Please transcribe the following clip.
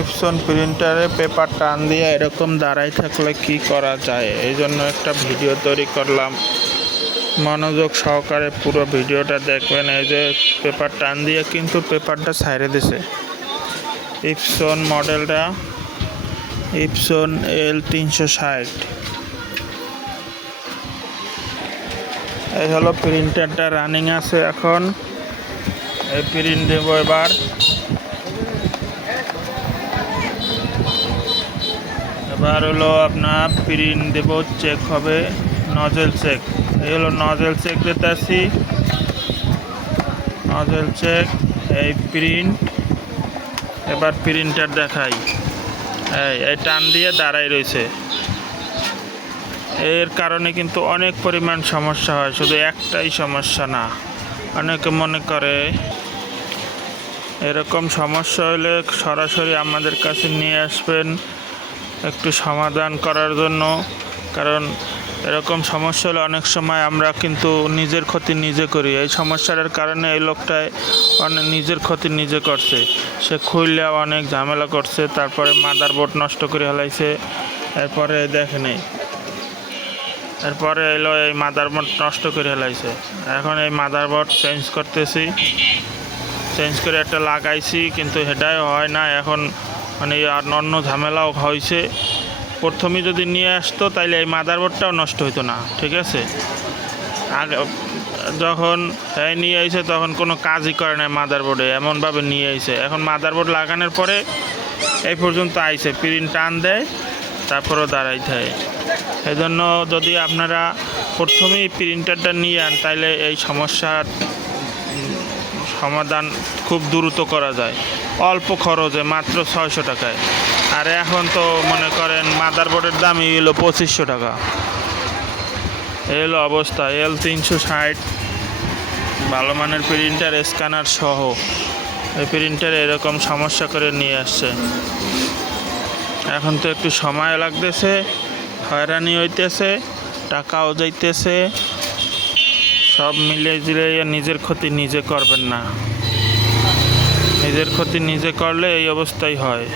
Epson প্রিন্টারে paper টান দিয়ে এরকম দাঁড়াই থাকলে কি করা যায়? এই জন্য একটা ভিডিও তৈরি করলাম। মনোযোগ সহকারে পুরো ভিডিওটা দেখবেন। এই যে পেপার টান দিয়ে কিন্তু পেপারটা ছাইড়ে দিছে। ইপসন মডেলটা ইপসন এল তিনশো ষাট। এই হলো প্রিন্টারটা রানিং আছে এখন। এই প্রিন্ট দেবো এবার। এবার হলো আপনার প্রিন্ট দেবো চেক হবে নজেল চেক এই হলো নজেল চেক দিতেছি। নজেল চেক এই প্রিন্ট এবার প্রিন্টার দেখাই। এই টান দিয়ে দাঁড়াই রয়েছে। এর কারণে কিন্তু অনেক পরিমাণ সমস্যা হয়, শুধু একটাই সমস্যা না। অনেকে মনে করে এরকম সমস্যা হলে সরাসরি আমাদের কাছে নিয়ে আসবেন। একটু সমাধান করার জন্য। কারণ এরকম সমস্যা হলে অনেক সময় আমরা কিন্তু নিজের ক্ষতি নিজে করি। এই সমস্যাটার কারণে এই লোকটায় অনেক নিজের ক্ষতি নিজে করছে। সে খুললে অনেক ঝামেলা করছে, তারপরে মাদার বোর্ড নষ্ট করে ফেলাইছে। এরপরে দেখে নেই এরপরে এলো এই মাদার বোর্ড নষ্ট করে ফেলাইছে। এখন এই মাদার বোর্ড চেঞ্জ করতেছি। চেঞ্জ করে একটা লাগাইছি, কিন্তু সেটাই হয় না। এখন মানে আর অন্য ঝামেলাও হয়েছে। প্রথমে যদি নিয়ে আসতো, তাইলে এই মাদারবোর্ডটাও নষ্ট হতো না, ঠিক আছে? আগে, যখন নিয়ে আইছে, তখন কোনো কাজই করে না মাদারবোর্ডে এমনভাবে নিয়ে আইছে। এখন মাদারবোর্ড লাগানোর পরে এই পর্যন্ত আইছে প্রিন্ট টান দেয়, তারপরেও হয় এই জন্য যদি আপনারা প্রথমেই প্রিন্টারটা নিয়ে আন তাহলে এই সমস্যার সমাধান খুব দ্রুত করা যায়। অল্প খরচে মাত্র ছয়শো টাকায়। আর এখন তো মনে করেন মাদারবোর্ডের দামই এলো পঁচিশশো টাকা। এই হলো অবস্থা এল তিনশো ষাট। ভালো মানের প্রিন্টার স্ক্যানার সহ। এই প্রিন্টার এরকম সমস্যা করে নিয়ে আসছে। এখন তো একটু সময় লাগতেছে, হয়রানি হইতেছে, টাকাও যাইতেছে। সব মিলে জিলে নিজের ক্ষতি নিজে করবেন না। নিজের ক্ষতি নিজে করলে এই অবস্থাই হয়।